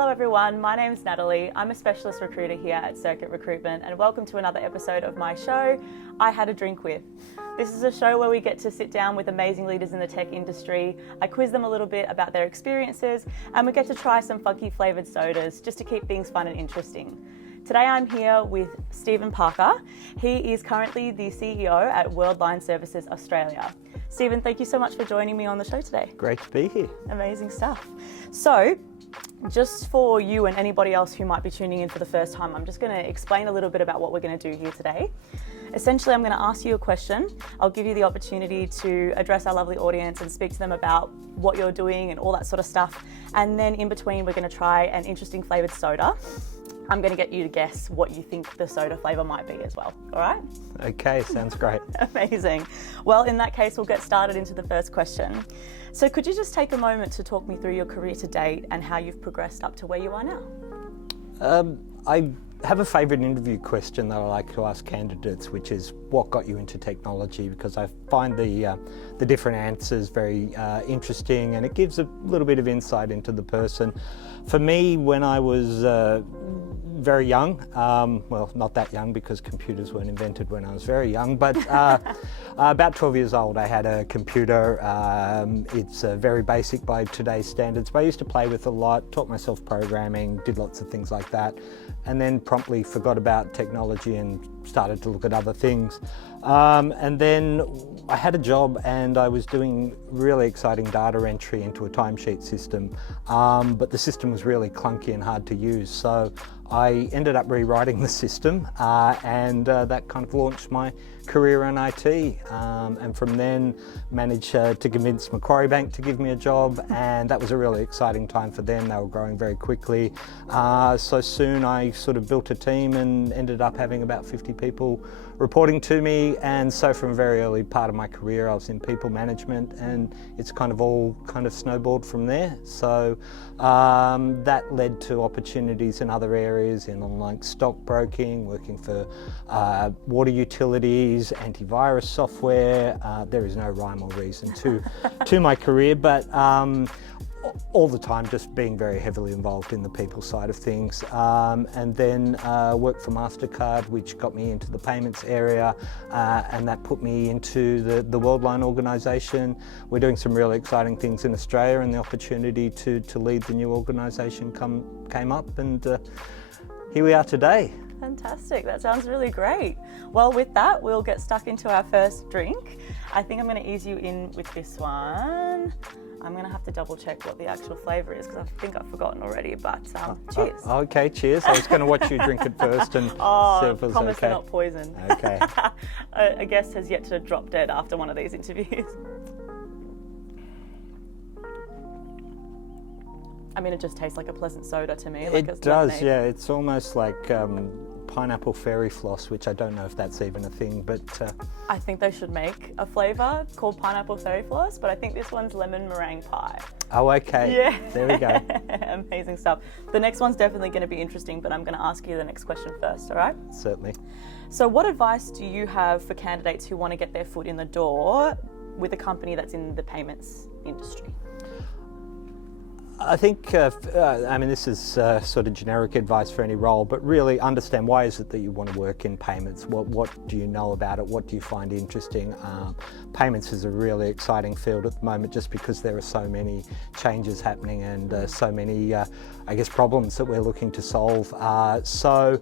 Hello everyone, my name's Natalie. I'm a specialist recruiter here at Circuit Recruitment and welcome to another episode of my show, I Had a Drink With. This is a show where we get to sit down with amazing leaders in the tech industry. I quiz them a little bit about their experiences and we get to try some funky flavoured sodas just to keep things fun and interesting. Today I'm here with Stephen Parker. He is currently the CEO at Worldline Services Australia. Stephen, thank you so much for joining me on the show today. Great to be here. Amazing stuff. So, just for you and anybody else who might be tuning in for the first time, I'm just going to explain a little bit about what we're going to do here today. Essentially, I'm going to ask you a question. I'll give you the opportunity to address our lovely audience and speak to them about what you're doing and all that sort of stuff. And then in between, we're going to try an interesting flavoured soda. I'm going to get you to guess what you think the soda flavour might be as well. All right? Okay, sounds great. Amazing. Well, in that case, we'll get started into the first question. So could you just take a moment to talk me through your career to date and how you've progressed up to where you are now? I have a favourite interview question that I like to ask candidates, which is what got you into technology, because I find the different answers very interesting and it gives a little bit of insight into the person. For me, when I was very young, well, not that young because computers weren't invented when I was very young, but about 12 years old I had a computer. It's very basic by today's standards, but I used to play with a lot, taught myself programming, did lots of things like that, and then promptly forgot about technology and started to look at other things. And then I had a job and I was doing really exciting data entry into a timesheet system, but the system was really clunky and hard to use. So I ended up rewriting the system and that kind of launched my career in IT. And from then managed to convince Macquarie Bank to give me a job, and that was a really exciting time for them. They were growing very quickly. So soon I sort of built a team and ended up having about 50 people reporting to me, and so from a very early part of my career I was in people management, and it's kind of all snowballed from there. So that led to opportunities in other areas, in like stockbroking, working for water utilities, antivirus software. There is no rhyme or reason to my career, but all the time just being very heavily involved in the people side of things. And then worked for MasterCard, which got me into the payments area, and that put me into the Worldline organisation. We're doing some really exciting things in Australia, and the opportunity to lead the new organisation came up, and here we are today. Fantastic, that sounds really great. Well, with that, we'll get stuck into our first drink. I think I'm going to ease you in with this one. I'm going to have to double check what the actual flavour is because I think I've forgotten already, but cheers. Okay, cheers. I was going to watch you drink it first and see if it was promise okay. they're not poison. Okay. A guest has yet to drop dead after one of these interviews. I mean, it just tastes like a pleasant soda to me. Like It does, yeah. It's almost like pineapple fairy floss, which I don't know if that's even a thing, but... I think they should make a flavour called pineapple fairy floss, but I think this one's lemon meringue pie. Oh, okay. Yeah. There we go. Amazing stuff. The next one's definitely going to be interesting, but I'm going to ask you the next question first, all right? Certainly. So what advice do you have for candidates who want to get their foot in the door with a company that's in the payments industry? I think, I mean, this is sort of generic advice for any role, but really understand why is it that you want to work in payments? What do you know about it? What do you find interesting? Payments is a really exciting field at the moment just because there are so many changes happening and so many, I guess, problems that we're looking to solve. So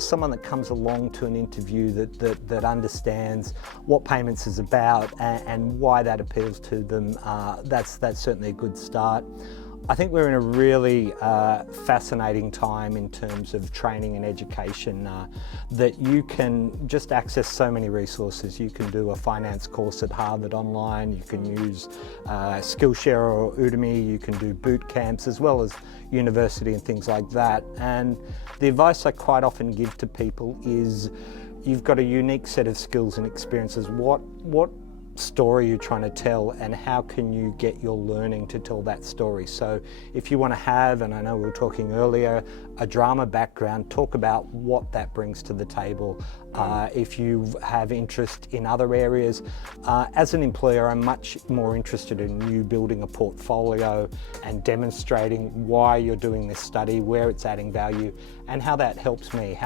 someone that comes along to an interview that understands what payments is about and why that appeals to them, that's certainly a good start. I think we're in a really fascinating time in terms of training and education, that you can just access so many resources. You can do a finance course at Harvard online, you can use Skillshare or Udemy, you can do boot camps as well as university and things like that. And the advice I quite often give to people is you've got a unique set of skills and experiences. What story you're trying to tell and how can you get your learning to tell that story. So if you want to have, and I know we were talking earlier, a drama background, talk about what that brings to the table. If you have interest in other areas, as an employer, I'm much more interested in you building a portfolio and demonstrating why you're doing this study, where it's adding value, and how that helps me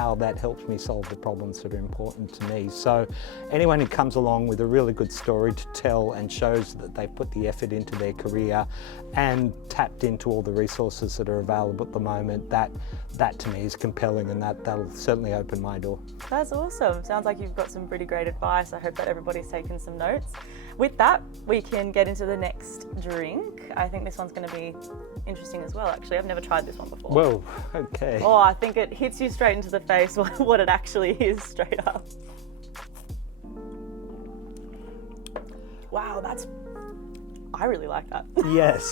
solve the problems that are important to me. So anyone who comes along with a really good story to tell and shows that they put the effort into their career and tapped into all the resources that are available at the moment, that to me is compelling, and that'll certainly open my door. That's awesome. Sounds like you've got some pretty great advice. I hope that everybody's taken some notes. With that, we can get into the next drink. I think this one's going to be interesting as well, actually. I've never tried this one before. Whoa, okay. Oh, I think it hits you straight into the face what it actually is, straight up. Wow, I really like that. Yes,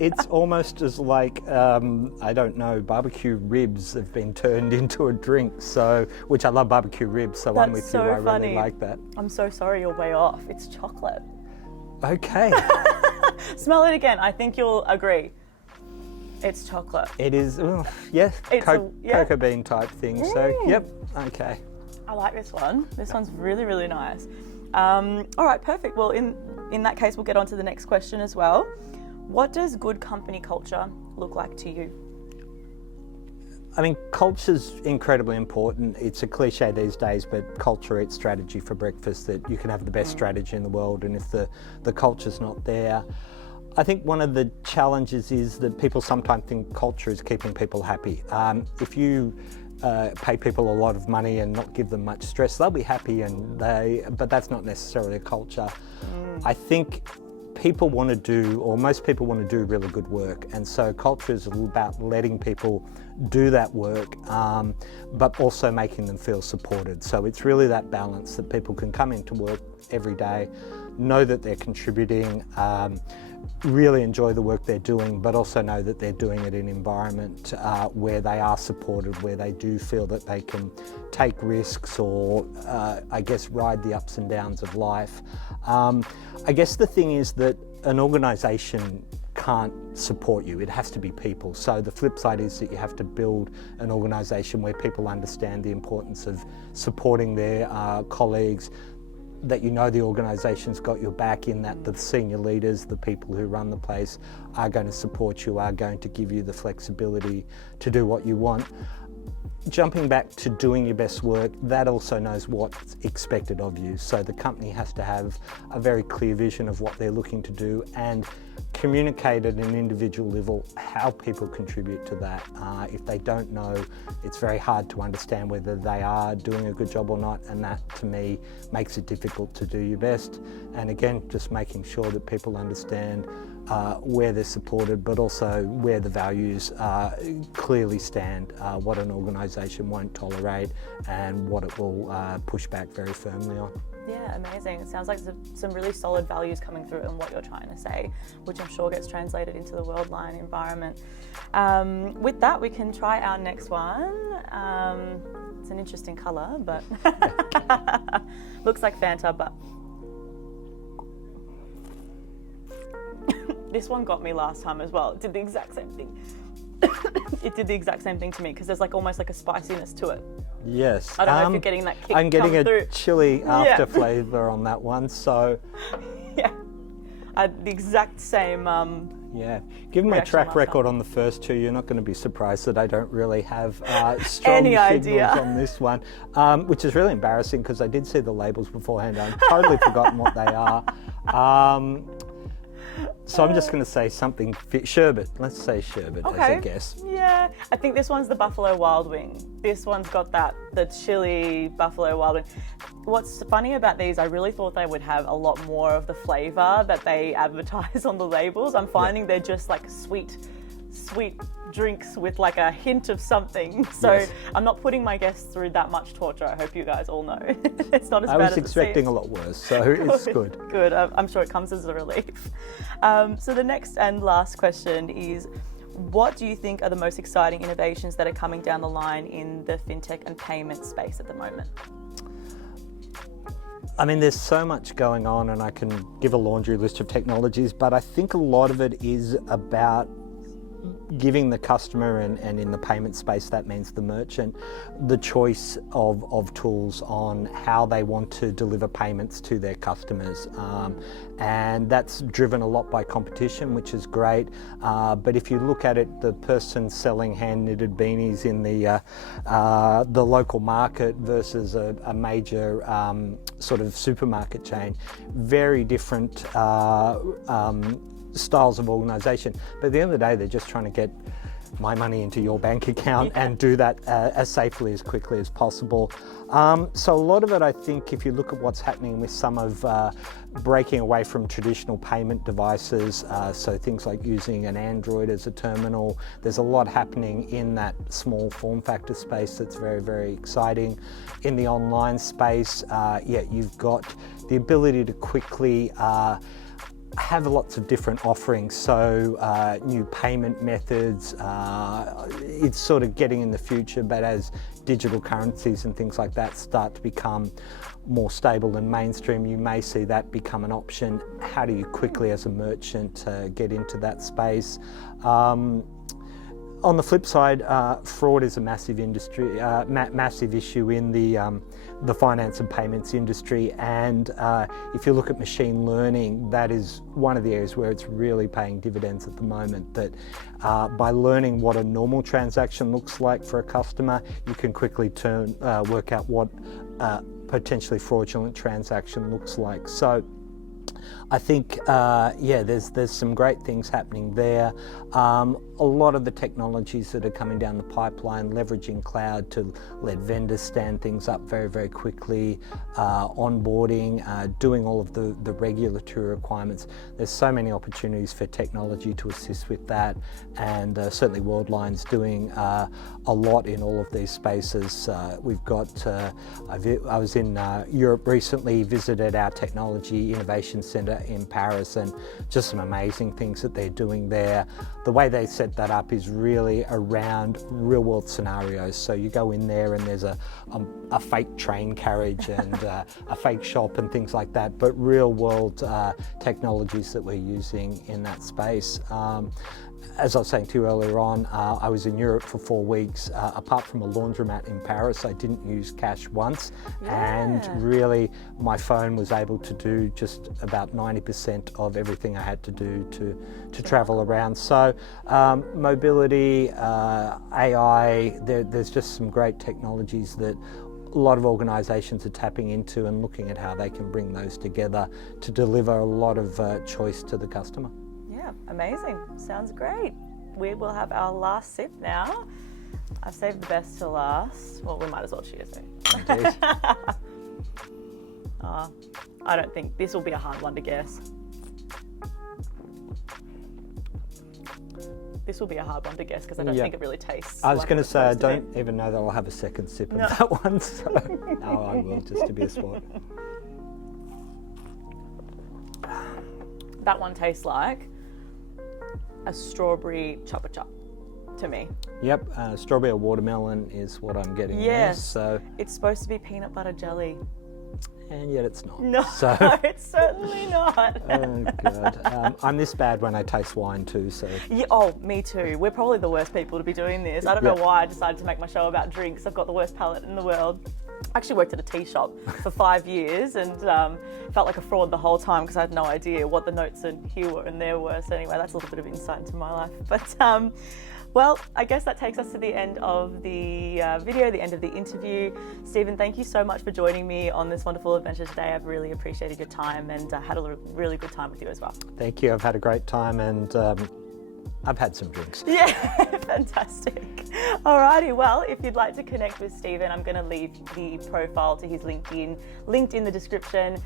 it's almost as like, I don't know, barbecue ribs have been turned into a drink, which I love barbecue ribs, so I'm with you, I really like that. I'm so sorry, you're way off. It's chocolate. Okay. Smell it again, I think you'll agree. It's chocolate. It is, cocoa bean type thing, so yep, okay. I like this one. This one's really, really nice. All right, perfect. Well, in that case, we'll get on to the next question as well. What does good company culture look like to you? I mean, culture's incredibly important. It's a cliche these days, but culture eats strategy for breakfast, that you can have the best strategy in the world, and if the culture's not there. I think one of the challenges is that people sometimes think culture is keeping people happy. If you pay people a lot of money and not give them much stress, they'll be happy, but that's not necessarily a culture. I think people want to do, or most people want to do really good work, and so culture is about letting people do that work, but also making them feel supported. So it's really that balance that people can come into work every day, know that they're contributing, really enjoy the work they're doing, but also know that they're doing it in an environment where they are supported, where they do feel that they can take risks or, I guess, ride the ups and downs of life. I guess the thing is that an organisation can't support you, it has to be people. So the flip side is that you have to build an organisation where people understand the importance of supporting their colleagues, that you know the organisation's got your back, in that the senior leaders, the people who run the place, are going to support you, are going to give you the flexibility to do what you want. Jumping back to doing your best work, that also knows what's expected of you. So the company has to have a very clear vision of what they're looking to do and communicate at an individual level how people contribute to that. If they don't know, it's very hard to understand whether they are doing a good job or not, and that to me makes it difficult to do your best. And again, just making sure that people understand where they're supported, but also where the values clearly stand, what an organisation won't tolerate and what it will push back very firmly on. Yeah, amazing. It sounds like some really solid values coming through in what you're trying to say, which I'm sure gets translated into the Worldline environment. With that, we can try our next one. It's an interesting colour, but looks like Fanta, but this one got me last time as well. It did the exact same thing. It did the exact same thing to me because there's like almost like a spiciness to it. Yes. I don't know if you're getting that kick. I'm getting a chili after flavour on that one, so. Yeah. The exact same. Yeah. Given my track record on the first two, you're not going to be surprised that I don't really have strong signals on this one, which is really embarrassing because I did see the labels beforehand. I've totally forgotten what they are. So I'm just going to say something, sherbet. Let's say sherbet as a guess. Yeah, I think this one's the Buffalo Wild Wing. This one's got the chili Buffalo Wild Wing. What's funny about these, I really thought they would have a lot more of the flavour that they advertise on the labels. I'm finding they're just like sweet drinks with like a hint of something. So yes. I'm not putting my guests through that much torture. I hope you guys all know. It's not as bad as it seems. I was expecting a lot worse, so it's good. Good. I'm sure it comes as a relief. So the next and last question is, what do you think are the most exciting innovations that are coming down the line in the fintech and payment space at the moment? I mean, there's so much going on, and I can give a laundry list of technologies, but I think a lot of it is about giving the customer, and in the payment space that means the merchant, the choice of tools on how they want to deliver payments to their customers. And that's driven a lot by competition, which is great. But if you look at it, the person selling hand-knitted beanies in the local market versus a major sort of supermarket chain, very different styles of organisation. But at the end of the day, they're just trying to get my money into your bank account and do that as safely, as quickly as possible. So a lot of it, I think, if you look at what's happening with some of breaking away from traditional payment devices, so things like using an Android as a terminal, there's a lot happening in that small form factor space that's very, very exciting. In the online space, you've got the ability to quickly have lots of different offerings, so new payment methods. It's sort of getting in the future, but as digital currencies and things like that start to become more stable and mainstream, you may see that become an option. How do you quickly as a merchant get into that space? On the flip side, fraud is a massive industry, massive issue in the finance and payments industry. And if you look at machine learning, that is one of the areas where it's really paying dividends at the moment. That by learning what a normal transaction looks like for a customer, you can quickly work out what potentially fraudulent transaction looks like. So I think, there's some great things happening there. A lot of the technologies that are coming down the pipeline, leveraging cloud to let vendors stand things up very, very quickly, onboarding, doing all of the regulatory requirements. There's so many opportunities for technology to assist with that, and certainly Worldline's doing a lot in all of these spaces. We've got, I was in Europe recently, visited our Technology Innovation Centre in Paris, and just some amazing things that they're doing there. The way they set that up is really around real world scenarios. So you go in there and there's a fake train carriage and a fake shop and things like that, but real world technologies that we're using in that space. As I was saying to you earlier on, I was in Europe for 4 weeks. Apart from a laundromat in Paris, I didn't use cash once. And really my phone was able to do just about 90% of everything I had to do to travel around. So mobility, AI, there's just some great technologies that a lot of organisations are tapping into and looking at how they can bring those together to deliver a lot of choice to the customer. Yeah, amazing. Sounds great. We will have our last sip now. I've saved the best to last. Well, we might as well cheers it. Indeed. I don't think this will be a hard one to guess. This will be a hard one to guess because I don't think it really tastes. I was like going to say, I don't to even know that I'll have a second sip of that one. So no, I will, just to be a sport. That one tastes like a strawberry chopper chop to me. Yep, strawberry or watermelon is what I'm getting. Yes, there, so it's supposed to be peanut butter jelly. And yet it's not. No, so, it's certainly not. Oh God, I'm this bad when I taste wine too. So Yeah, oh, me too. We're probably the worst people to be doing this. I don't know why I decided to make my show about drinks. I've got the worst palate in the world. I actually worked at a tea shop for 5 years and felt like a fraud the whole time because I had no idea what the notes in here were and there were. So anyway, that's a little bit of insight into my life. But well, I guess that takes us to the end of the video, the end of the interview. Stephen, thank you so much for joining me on this wonderful adventure today. I've really appreciated your time and had a really good time with you as well. Thank you. I've had a great time and I've had some drinks. Yeah, fantastic. Alrighty, well, if you'd like to connect with Stephen, I'm going to leave the profile to his LinkedIn linked in the description.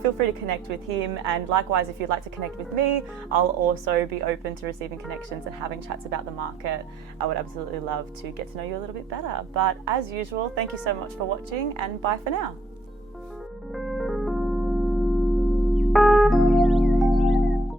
Feel free to connect with him, and likewise, if you'd like to connect with me, I'll also be open to receiving connections and having chats about the market. I would absolutely love to get to know you a little bit better. But as usual, thank you so much for watching, and bye for now.